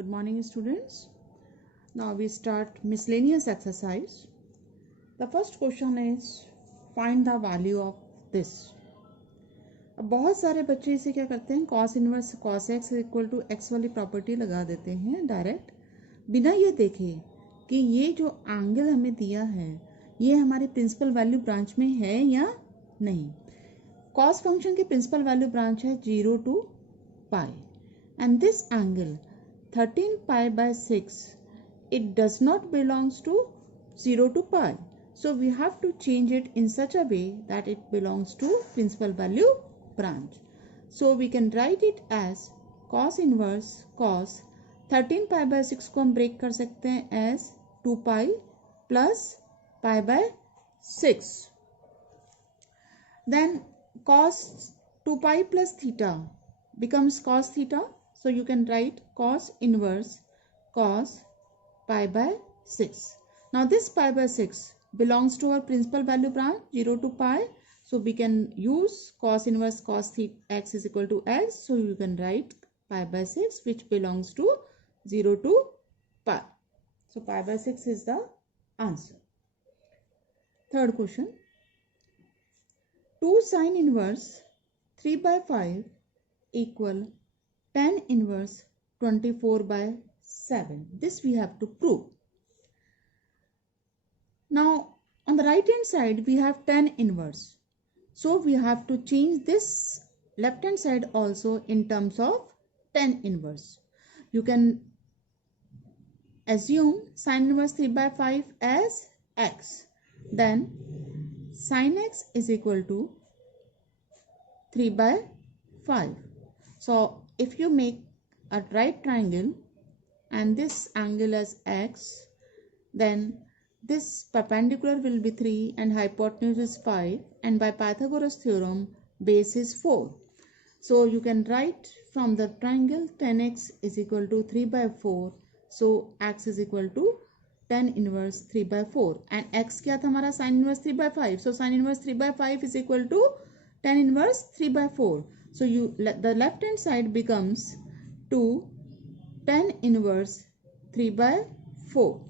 Good morning, students. Now we start miscellaneous exercise. The first question is find the value of this. अब बहुत सारे बच्चे इसे क्या करते हैं, cos inverse cos x equal to x वाली प्रॉपर्टी लगा देते हैं डायरेक्ट, बिना ये देखे कि ये जो एंगल हमें दिया है ये हमारे प्रिंसिपल वैल्यू ब्रांच में है या नहीं. cos फंक्शन की प्रिंसिपल वैल्यू ब्रांच है 0 to pi and this angle 13 pi by 6, it does not belongs to 0 to pi. So we have to change it in such a way that it belongs to principal value branch. So we can write it as cos inverse cos 13 pi by 6 को हम break कर सकते हैं as 2 pi plus pi by 6. Then cos 2 pi plus theta becomes cos theta. So you can write cos inverse cos pi by 6. Now this pi by 6 belongs to our principal value branch 0 to pi. So we can use cos inverse cos theta x is equal to x. So you can write pi by 6 which belongs to 0 to pi. So pi by 6 is the answer. Third question. 2 sin inverse 3 by 5 equal tan inverse 24 by 7. This we have to prove. Now on the right hand side we have tan inverse. So we have to change this left hand side also in terms of tan inverse. You can assume sin inverse 3 by 5 as x. Then sin x is equal to 3 by 5. So if you make a right triangle and this angle as x, then this perpendicular will be 3 and hypotenuse is 5, and by Pythagoras theorem base is 4. So you can write from the triangle tan x is equal to 3 by 4. So x is equal to tan inverse 3 by 4 and x क्या था हमारा sin inverse 3 by 5. So sin inverse 3 by 5 is equal to tan inverse 3 by 4. So the left hand side becomes 2 tan inverse 3 by 4.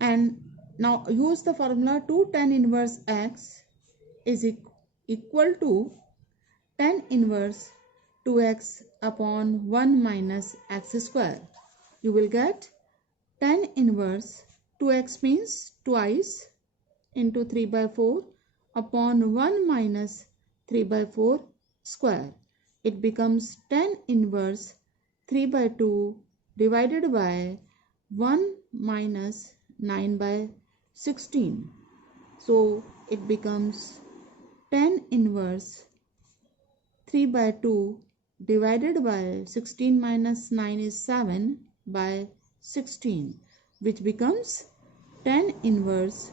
And now use the formula 2 tan inverse x is equal to tan inverse 2x upon 1 minus x square. You will get tan inverse 2x means twice into 3 by 4 upon 1 minus 3 by 4 square. It becomes tan inverse 3 by 2 divided by 1 minus 9 by 16. So it becomes tan inverse 3 by 2 divided by 16 minus 9 is 7 by 16, which becomes tan inverse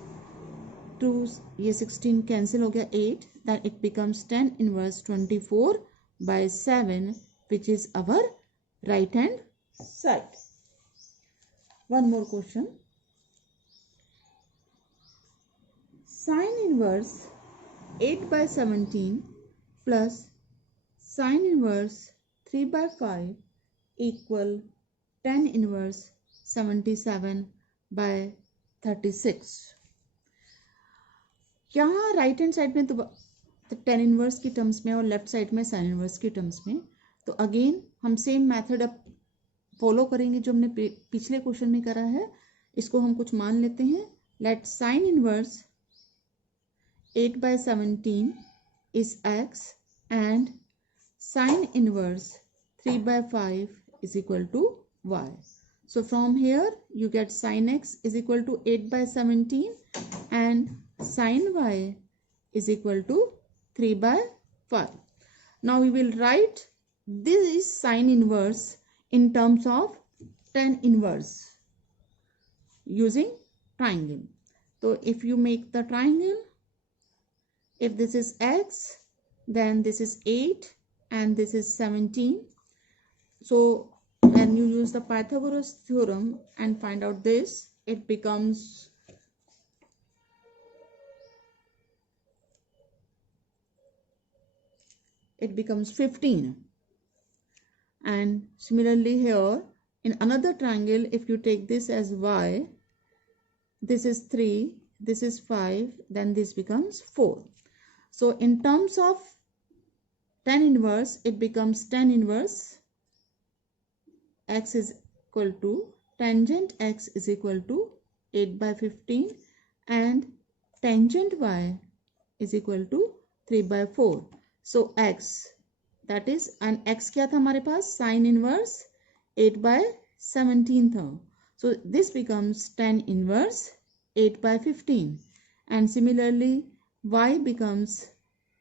2, ये 16 cancel हो गया 8, then it becomes tan inverse 24 by 7, which is our right hand side. One more question. Sin inverse 8 by 17 plus sin inverse 3 by 5 equal tan inverse 77 by 36. यहाँ right hand side में तो tan inverse की terms में और left side में sin inverse की terms में, तो अगेन हम सेम मेथड अब फॉलो करेंगे जो हमने पिछले क्वेश्चन में करा है. इसको हम कुछ मान लेते हैं. Let sin inverse 8 by 17 is x and sin inverse 3 by 5 is equal to y. So from here you get sin x is equal to 8 by 17 and sin y is equal to 3 by 5. Now we will write this is sin inverse in terms of tan inverse using triangle. So if you make the triangle, if this is x, then this is 8 and this is 17. So when you use the Pythagoras theorem and find out this, it becomes 15. And similarly here in another triangle, if you take this as y, this is 3, this is 5, then this becomes 4. So in terms of tan inverse, it becomes tan inverse x is equal to tangent x is equal to 8 by 15 and tangent y is equal to 3 by 4. So x, that is, and x क्या था हमारे पास, sin inverse 8 by 17 था. So this becomes tan inverse 8 by 15. And similarly y becomes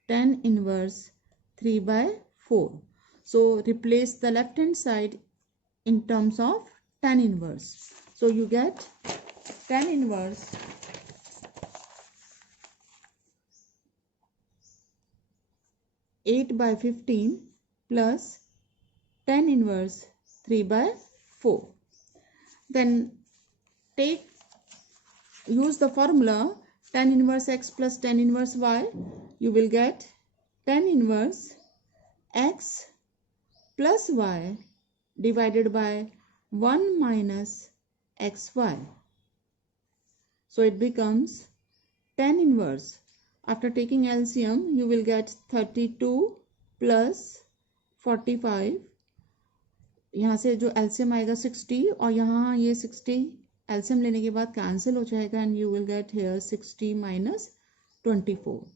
tan inverse 3 by 4. So replace the left hand side in terms of tan inverse. So you get tan inverse 8 by 15 plus tan inverse 3 by 4. Then use the formula tan inverse x plus tan inverse y. You will get tan inverse x plus y divided by 1 minus xy. So it becomes tan inverse. After taking LCM, you will get 32 plus 45. यहाँ से जो LCM आएगा 60 और यहाँ ये 60 LCM लेने के बाद कैंसिल हो जाएगा and you will get here 60 minus 24.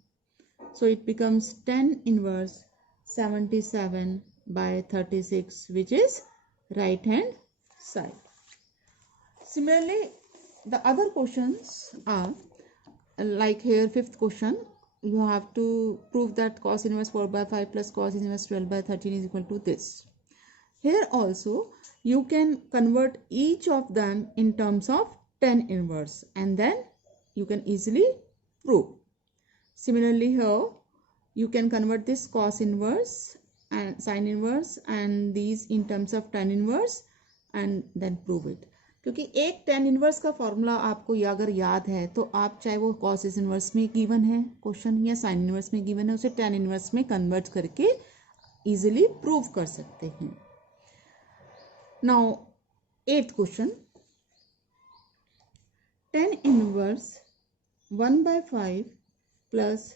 So it becomes tan inverse 77 by 36, which is right hand side. Similarly, the other questions are like here, fifth question, you have to prove that cos inverse 4 by 5 plus cos inverse 12 by 13 is equal to this. Here also you can convert each of them in terms of tan inverse and then you can easily prove. Similarly here you can convert this cos inverse and sin inverse and these in terms of tan inverse and then prove it. क्योंकि एक tan inverse का formula आपको अगर याद है तो आप चाहे वो cos इनवर्स में गिवन है क्वेश्चन या sin इनवर्स में गिवन है उसे tan इनवर्स में कन्वर्ट करके इजीली प्रूव कर सकते हैं. Now 8th question, tan inverse 1 by 5 plus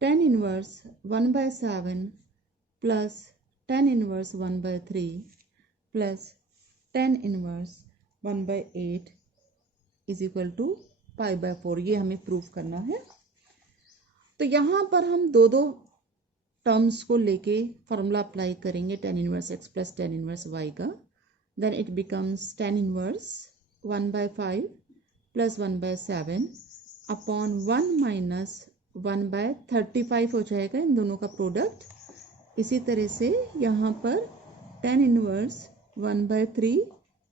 tan inverse 1 by 7 plus tan inverse 1 by 3 plus tan inverse 1 by 8 is equal to pi by 4. ये हमें प्रूव करना है. तो यहाँ पर हम दो टर्म्स को लेके फॉर्मूला अप्लाई करेंगे tan inverse x plus tan inverse y का. Then it becomes tan inverse 1 by 5 plus 1 by 7 upon 1 minus 1 by 35 हो जाएगा इन दोनों का प्रोडक्ट. इसी तरह से यहाँ पर tan inverse 1 by 3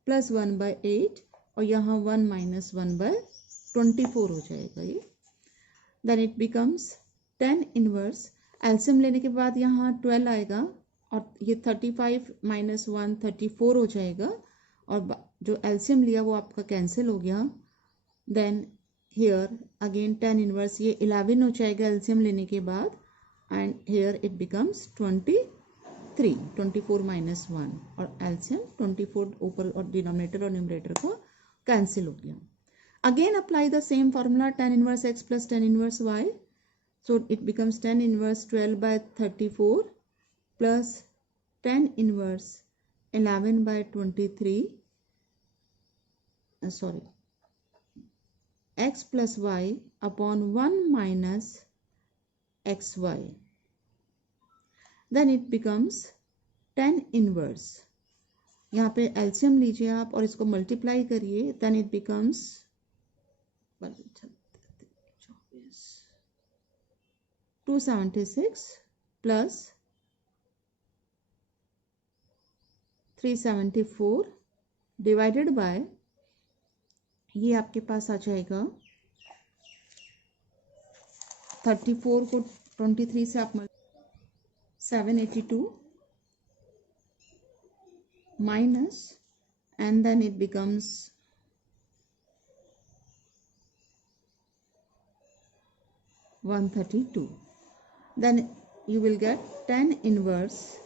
plus 1 by 8 और यहाँ 1 माइनस 1 by 24 हो जाएगा ये. Then it becomes tan inverse, LCM लेने के बाद यहाँ 12 आएगा और ये 35 माइनस 1 34 हो जाएगा और जो एलसीएम लिया वो आपका कैंसिल हो गया. Then here again tan inverse ये 11 हो जाएगा एलसीएम लेने के बाद and here it becomes 24 minus 1 और एलसीएम 24 ऊपर और डिनोमिनेटर और न्यूमरेटर को कैंसिल हो गया. Again apply the same formula tan inverse x plus tan inverse y. So it becomes tan inverse 12 by 34 plus tan inverse 11 by 23 x plus y upon 1 minus xy. Then it becomes tan inverse, यहाँ पे LCM लीजिए आप और इसको multiply करिए. Then it becomes 276 plus 374 divided by ये आपके पास आ जाएगा 34 को 23 से आप 782 minus and then it becomes 132. Then you will get tan inverse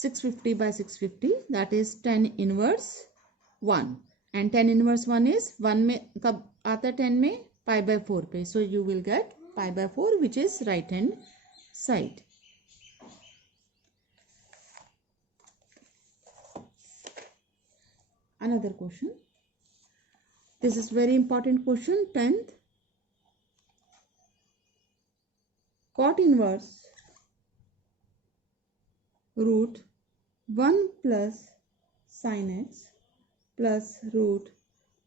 650 by 650, that is 10 inverse 1, and 10 inverse 1 is 1 में कब आता है 10 में pi by 4 पे, so you will get pi by 4 which is right hand side. Another question, this is very important question, 10th. Cot inverse root 1 plus sin x plus root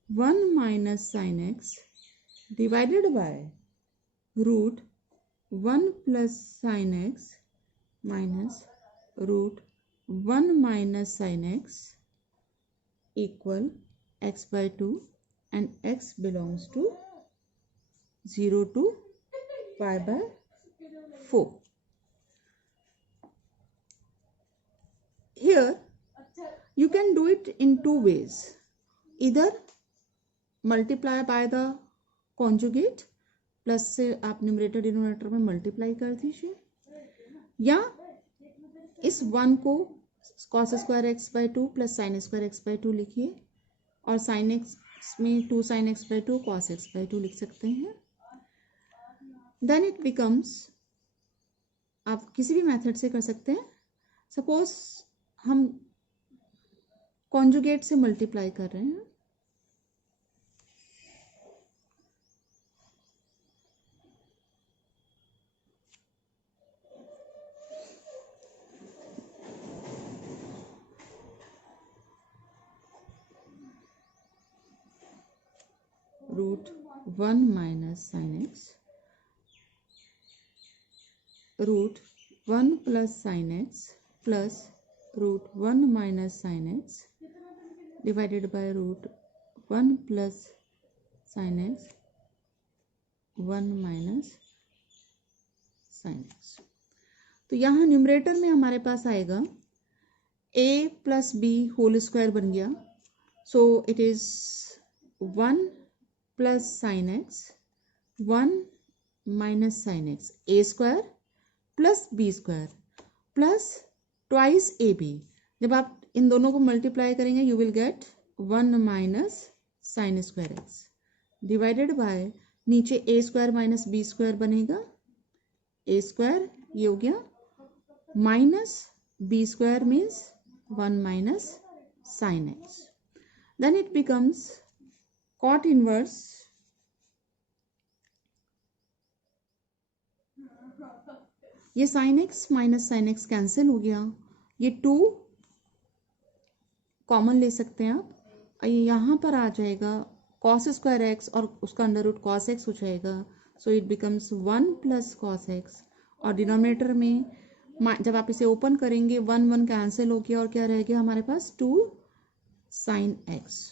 1 minus sin x divided by root 1 plus sin x minus root 1 minus sin x equal x by 2, and x belongs to 0 to pi by 4. Here you can do it in two ways. Either multiply by the conjugate, plus से आप numerator denominator में multiply कर दीजिए, या इस 1 को cos square x by 2 plus sign square x by 2 लिखिए, और साइन एक्स में 2 sine x by 2 cos x by 2 लिख सकते हैं. देन इट बिकम्स, आप किसी भी मेथड से कर सकते हैं. सपोज हम कॉन्जुगेट से मल्टीप्लाई कर रहे हैं, root 1 minus sine x root 1 plus sine x plus root 1 minus sine x divided by root 1 plus sine x 1 minus sine x. तो यहाँ न्यूमरेटर में हमारे पास आएगा a plus b whole square बन गया, so it is 1 plus sine x 1 minus sine x a square plus b square plus twice a b. जब आप इन दोनों को मल्टीप्लाई करेंगे you will get 1 minus sine square x divided by नीचे a square minus b square बनेगा, a square ये हो गया minus b square means 1 minus sine x. Then it becomes cot inverse ये sin x minus sine x cancel हो गया, ये 2 common ले सकते हैं आप, यहाँ पर आ जाएगा cos स्क्वायर एक्स और उसका अंडर रूट cos x हो जाएगा, सो it becomes 1 plus cos x, और डिनोमिनेटर में जब आप इसे ओपन करेंगे 1 1 कैंसिल हो गया और क्या रह गया हमारे पास 2 sin x.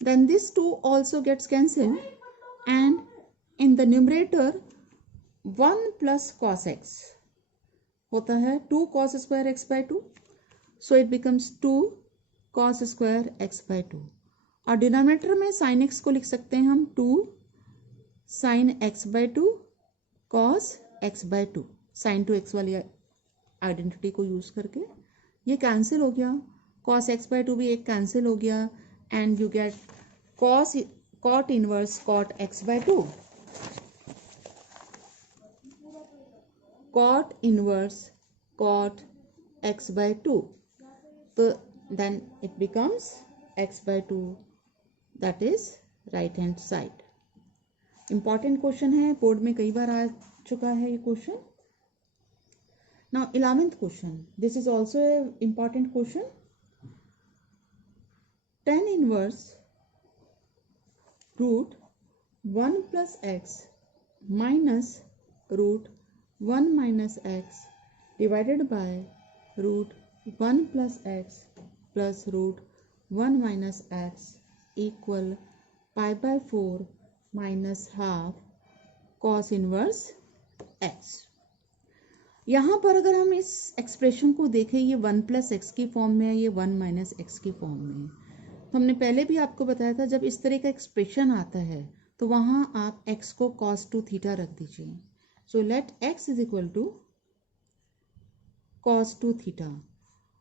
Then this 2 also gets cancelled, and in the numerator 1 plus cos x होता है 2 cos square x by 2, so it becomes 2 cos square x by 2, और डिनोमिनेटर में sin x को लिख सकते हैं हम 2 sin x by 2 cos x by 2, sin to x वाली आइडेंटिटी को यूज करके ये कैंसिल हो गया, cos x by 2 भी एक कैंसिल हो गया, and you get cot inverse cot x by 2, cot inverse cot x by 2. So then it becomes x by 2, that is right hand side. Important question है, board में कई बार आ चुका है ये question. Now 11th question, this is also a important question. Tan inverse root 1 plus x minus root 1 minus x divided by root 1 plus x plus root 1 minus x equal pi by 4 minus half cos inverse x. यहाँ पर अगर हम इस expression को देखें, ये 1 plus x की form में है, ये 1 माइनस एक्स की फॉर्म में है. तो हमने पहले भी आपको बताया था जब इस तरह का एक्सप्रेशन आता है तो वहाँ आप x को cos 2 थीटा रख दीजिए. So let x is equal to cos 2 theta.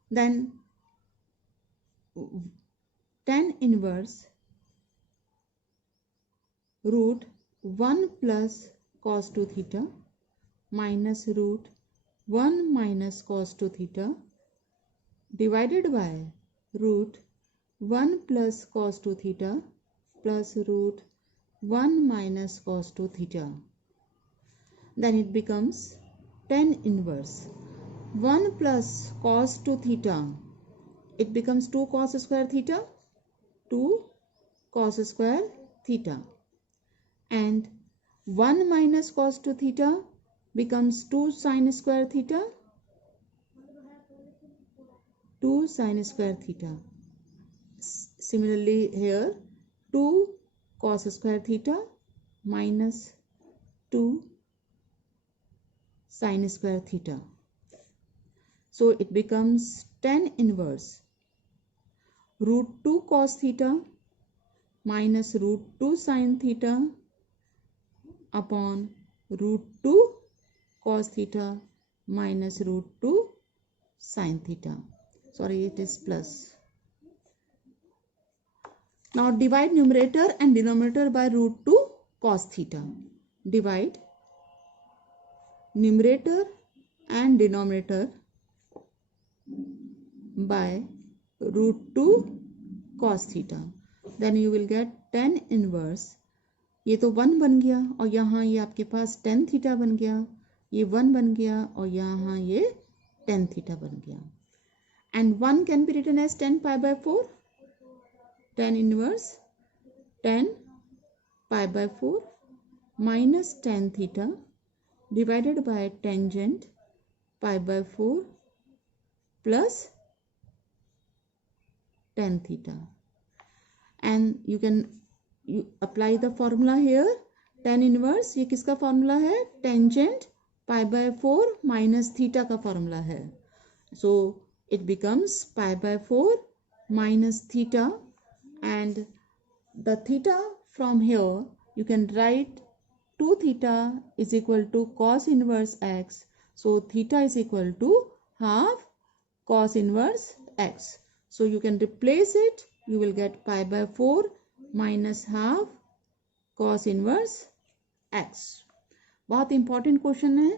Then tan inverse root 1 plus cos 2 theta minus root 1 minus cos 2 theta divided by root 1 plus cos 2 theta plus root 1 minus cos 2 theta. Then it becomes tan inverse 1 plus cos 2 theta. It becomes 2 cos square theta, 2 cos square theta, and 1 minus cos 2 theta becomes 2 sin square theta, 2 sin square theta. Similarly here 2 cos square theta minus 2 sin square theta. So it becomes tan inverse root 2 cos theta minus root 2 sin theta upon root 2 cos theta minus root 2 sin theta. Sorry, it is plus. Now divide numerator and denominator by root 2 cos theta. Divide numerator and denominator by root 2 cos theta. Then you will get tan inverse. ये तो 1 बन गया और यहाँ ये आपके पास tan theta बन गया, ये 1 बन गया और यहाँ ये tan थीटा बन गया. And 1 can be written as tan pi by 4. Tan inverse tan pi by 4 minus tan theta divided by tangent pi by 4 plus tan theta. And you apply the formula here. Tan inverse ये किसका formula है? Tangent pi by 4 minus theta का formula है. So it becomes pi by 4 minus theta, and the theta from here you can write 2 theta is equal to cos inverse x. So theta is equal to half cos inverse x. So you can replace it. You will get pi by 4 minus half cos inverse x. बहुत important question है,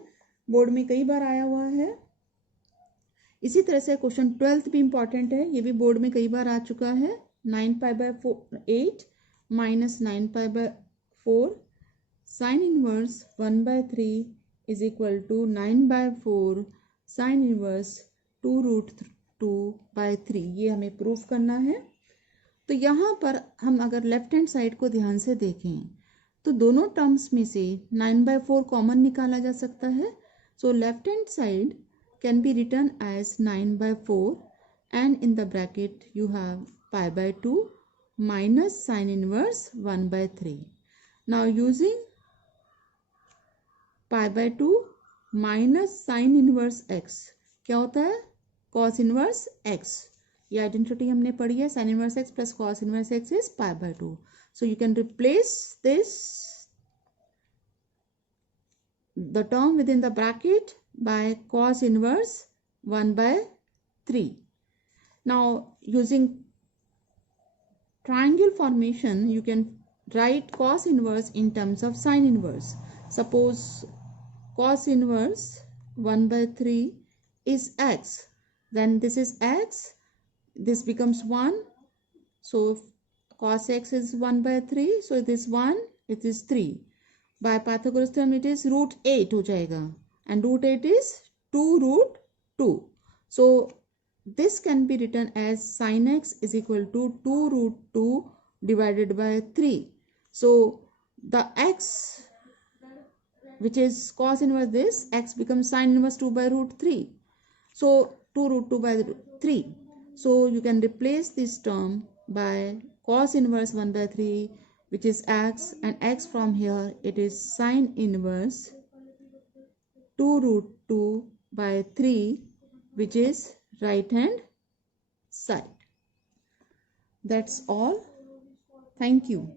board में कई बार आया हुआ है. इसी तरह से क्वेश्चन 12th भी इंपॉर्टेंट है, ये भी बोर्ड में कई बार आ चुका है. 9 pi by 8 minus 9 pi by 4 sin inverse 1 by 3 is equal to 9 by 4 sin inverse 2 root 2 by 3. ये हमें प्रूफ करना है. तो यहाँ पर हम अगर लेफ्ट हैंड साइड को ध्यान से देखें तो दोनों टर्म्स में से 9 by 4 कॉमन निकाला जा सकता है. So left hand side can be written as 9 by 4 and in the bracket you have pi by 2 minus sin inverse 1 by 3. Now using pi by 2 minus sin inverse x क्या होता है? cos inverse x. ये identity हमने पढ़ी है. sin inverse x plus cos inverse x is pi by 2. So you can replace this the term within the bracket by cos inverse 1 by 3. Now using triangle formation you can write cos inverse in terms of sin inverse. Suppose cos inverse 1 by 3 is x, then this is x, this becomes 1. So cos x is 1 by 3, so it is 1, it is 3. By Pythagoras theorem it is root 8 हो जाएगा, and root 8 is 2 root 2. So this can be written as sin x is equal to 2 root 2 divided by 3. So the x which is cos inverse this x becomes sin inverse 2 by root 3. So 2 root 2 by 3. So you can replace this term by cos inverse 1 by 3 which is x, and x from here it is sin inverse 2 root 2 by 3 which is right hand side. That's all. Thank you.